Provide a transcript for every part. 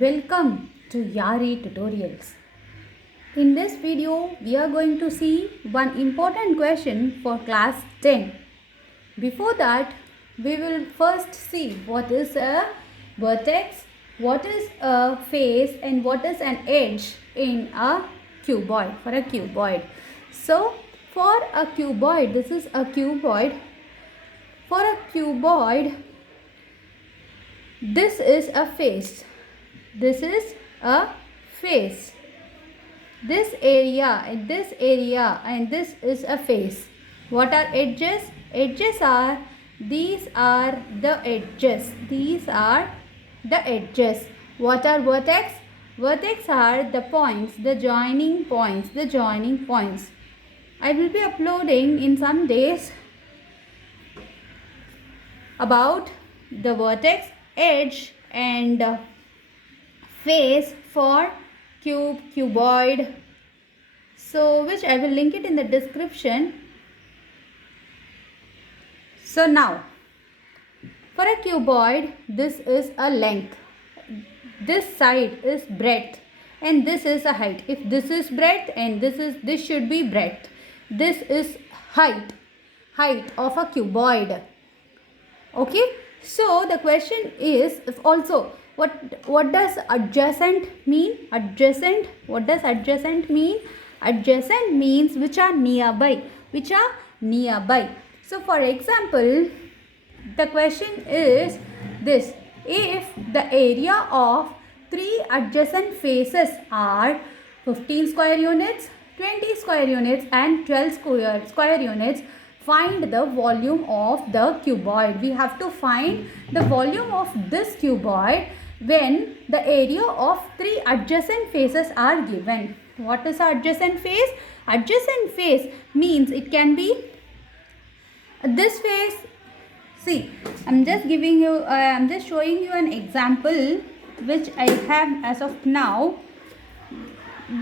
Welcome to Yari Tutorials. In this video, we are going to see one important question for class 10. Before that, we will first see what is a vertex, what is a face, and what is an edge in a cuboid, for a cuboid. So, for a cuboid, this is a cuboid. For a cuboid, this is a face. This is a face. This area and this area and this is a face. What are edges? Edges are, these are the edges. These are the edges. What are vertex? Vertex are the points, the joining points, the joining points. I will be uploading in some days about the vertex, edge and face for cube, cuboid, so which I will link it in the description. So now, for a cuboid, this is a length, this side is breadth, and this is a height. If this is breadth and this should be breadth. This is height of a cuboid. Okay, so the question is, if also what does adjacent mean? Adjacent, what does adjacent mean? Adjacent means which are nearby, which are nearby. So for example, the question is this: if the area of three adjacent faces are 15 square units, 20 square units and 12 square units, find the volume of the cuboid. We have to find the volume of this cuboid when the area of three adjacent faces are given. What is adjacent face? Adjacent face means it can be this face. See, I'm just showing you an example which I have as of now.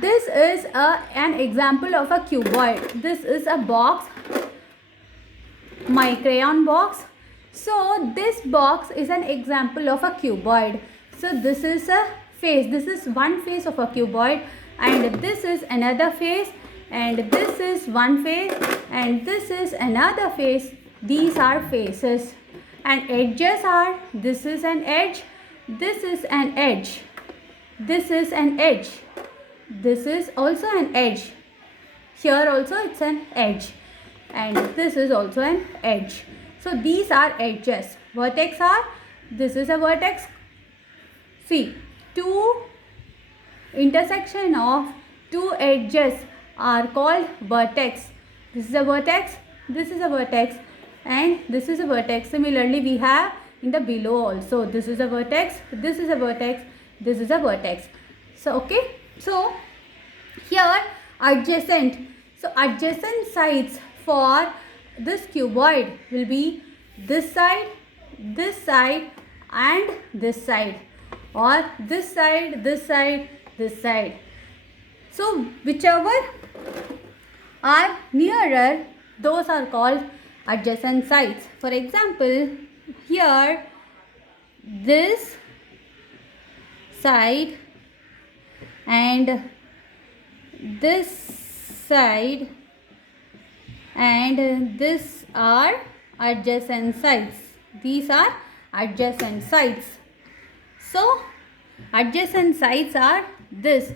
This is an example of a cuboid. This is a box, my crayon box. So this box is an example of a cuboid. So this is a face. This is one face of a cuboid, and this is another face, and this is one face, and this is another face. These are faces, and edges are, this is an edge, this is an edge, this is an edge, this is also an edge, here also it's an edge, and this is also an edge. So these are edges. Vertex are, this is a vertex. See, two intersection of two edges are called vertex. This is a vertex, this is a vertex, and this is a vertex. Similarly, we have in the below also, this is a vertex, this is a vertex, this is a vertex. So okay, so here adjacent. So adjacent sides for this cuboid will be this side, and this side, or this side, this side, this side. So whichever are nearer, those are called adjacent sides. For example, here this side and this side and this are adjacent sides. These are adjacent sides. So adjacent sides are this.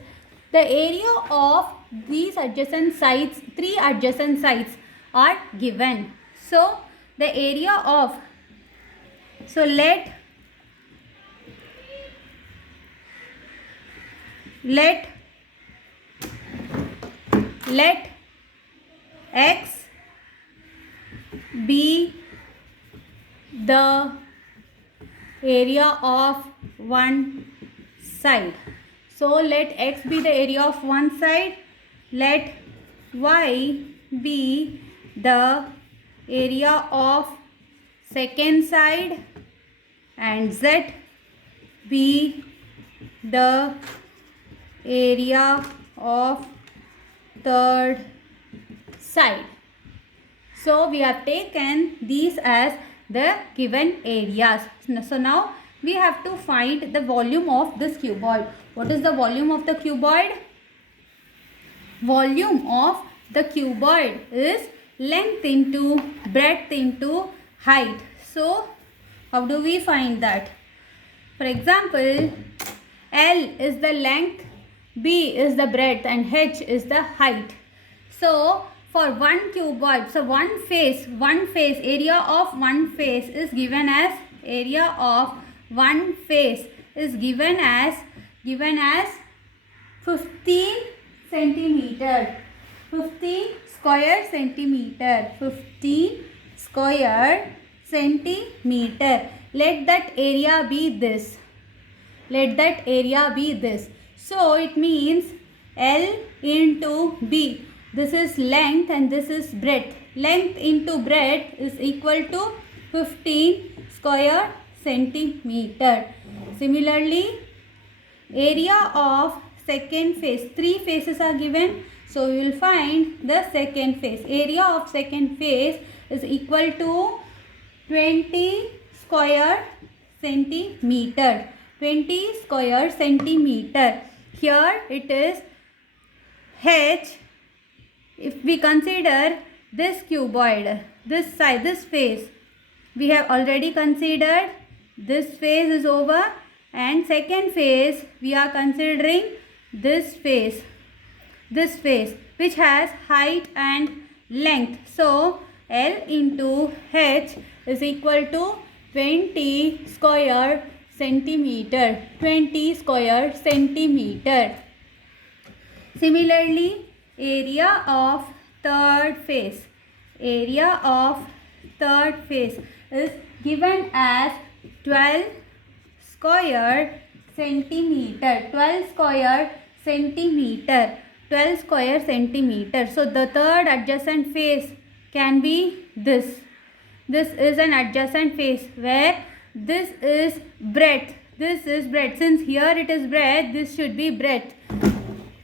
The area of these adjacent sides, three adjacent sides are given. So the area of, so let x be the area of one side. So let x be the area of one side, let y be the area of second side, and z be the area of third side. So we have taken these as the given areas. So now we have to find the volume of this cuboid. What is the volume of the cuboid? Volume of the cuboid is length into breadth into height. So how do we find that? For example, L is the length, B is the breadth and H is the height. So for one cuboid, so one face, area of one face is given as 15 centimeter, 15 square centimeter, 15 square centimeter. Let that area be this. So it means L into B. This is length and this is breadth. Length into breadth is equal to 15 square centimeter. Similarly, area of second face. 3 faces are given. So we will find the second face. Area of second face is equal to 20 square centimeter. 20 square centimeter. Here it is H. If we consider this cuboid, this side, this face, we have already considered. This face is over, and second face we are considering this face which has height and length. So L into H is equal to 20 square centimeter. 20 square centimeter. Similarly, area of third face is given as 12 square centimeter. 12 square centimeter. So the third adjacent face can be this. This is an adjacent face where this is breadth. Since here it is breadth, this should be breadth.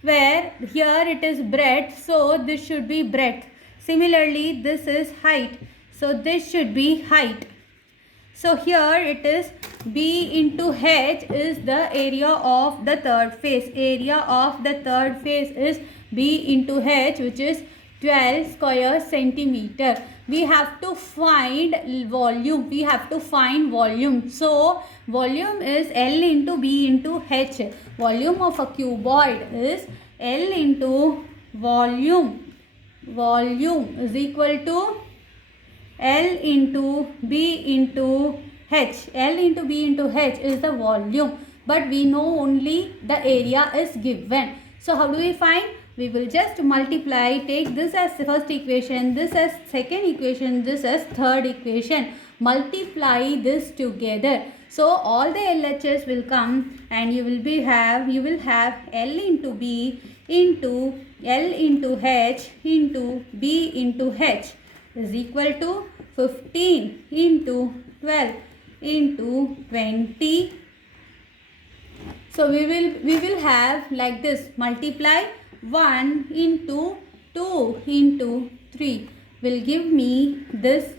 Where here it is breadth, so this should be breadth. Similarly, this is height, so this should be height. So here it is B into H is the area of the third face. Area of the third face is B into H, which is 12 square centimeter. We have to find volume. So volume is L into B into H. Volume of a cuboid is L into volume. Volume is equal to L into B into H. L into B into H is the volume, but we know only the area is given. So how do we find? We will just multiply, take this as first equation, this as second equation, this as third equation. Multiply this together. So all the LHS will come and you will have L into B into L into H into B into H is equal to 15 into 12 into 20. So we will have like this, multiply 1 into 2 into 3 will give me this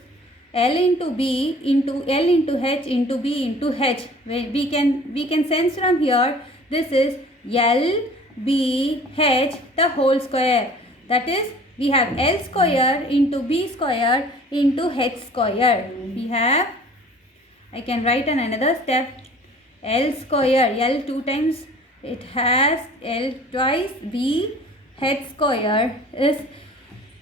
L into B into L into H into B into H. We can sense from here, this is L B H the whole square. That is, we have L square into B square into H square. We have, I can write on another step, L square, L 2 times, it has L twice, B H square is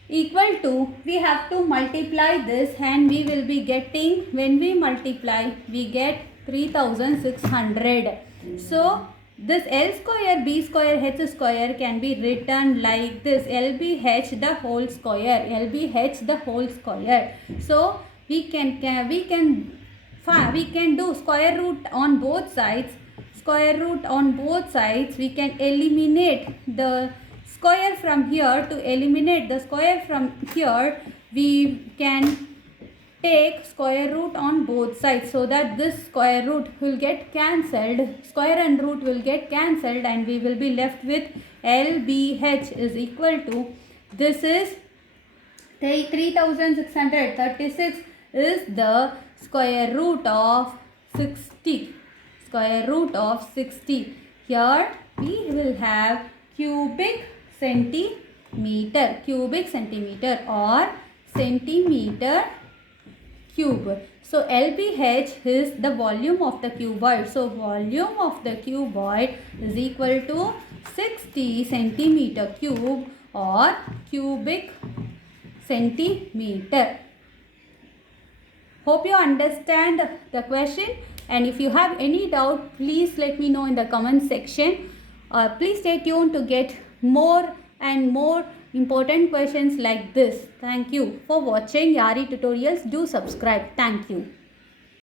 equal to, we have to multiply this and we will be getting, when we multiply, we get 3600. So this L square, B square, H square can be written like this, LBH the whole square, LBH the whole square. So we can do square root on both sides. We can eliminate the square from here. To eliminate the square from here, we can take square root on both sides, so that this square root will get cancelled. Square and root will get cancelled and we will be left with LBH is equal to, this is 3636 is the square root of 60. square root of 60. Here we will have cubic centimeter or centimeter cube. So LBH is the volume of the cuboid. So volume of the cuboid is equal to 60 centimeter cube or cubic centimeter. Hope you understand the question, and if you have any doubt, please let me know in the comment section. Please stay tuned to get more and more important questions like this. Thank you for watching Yari Tutorials. Do subscribe. Thank you.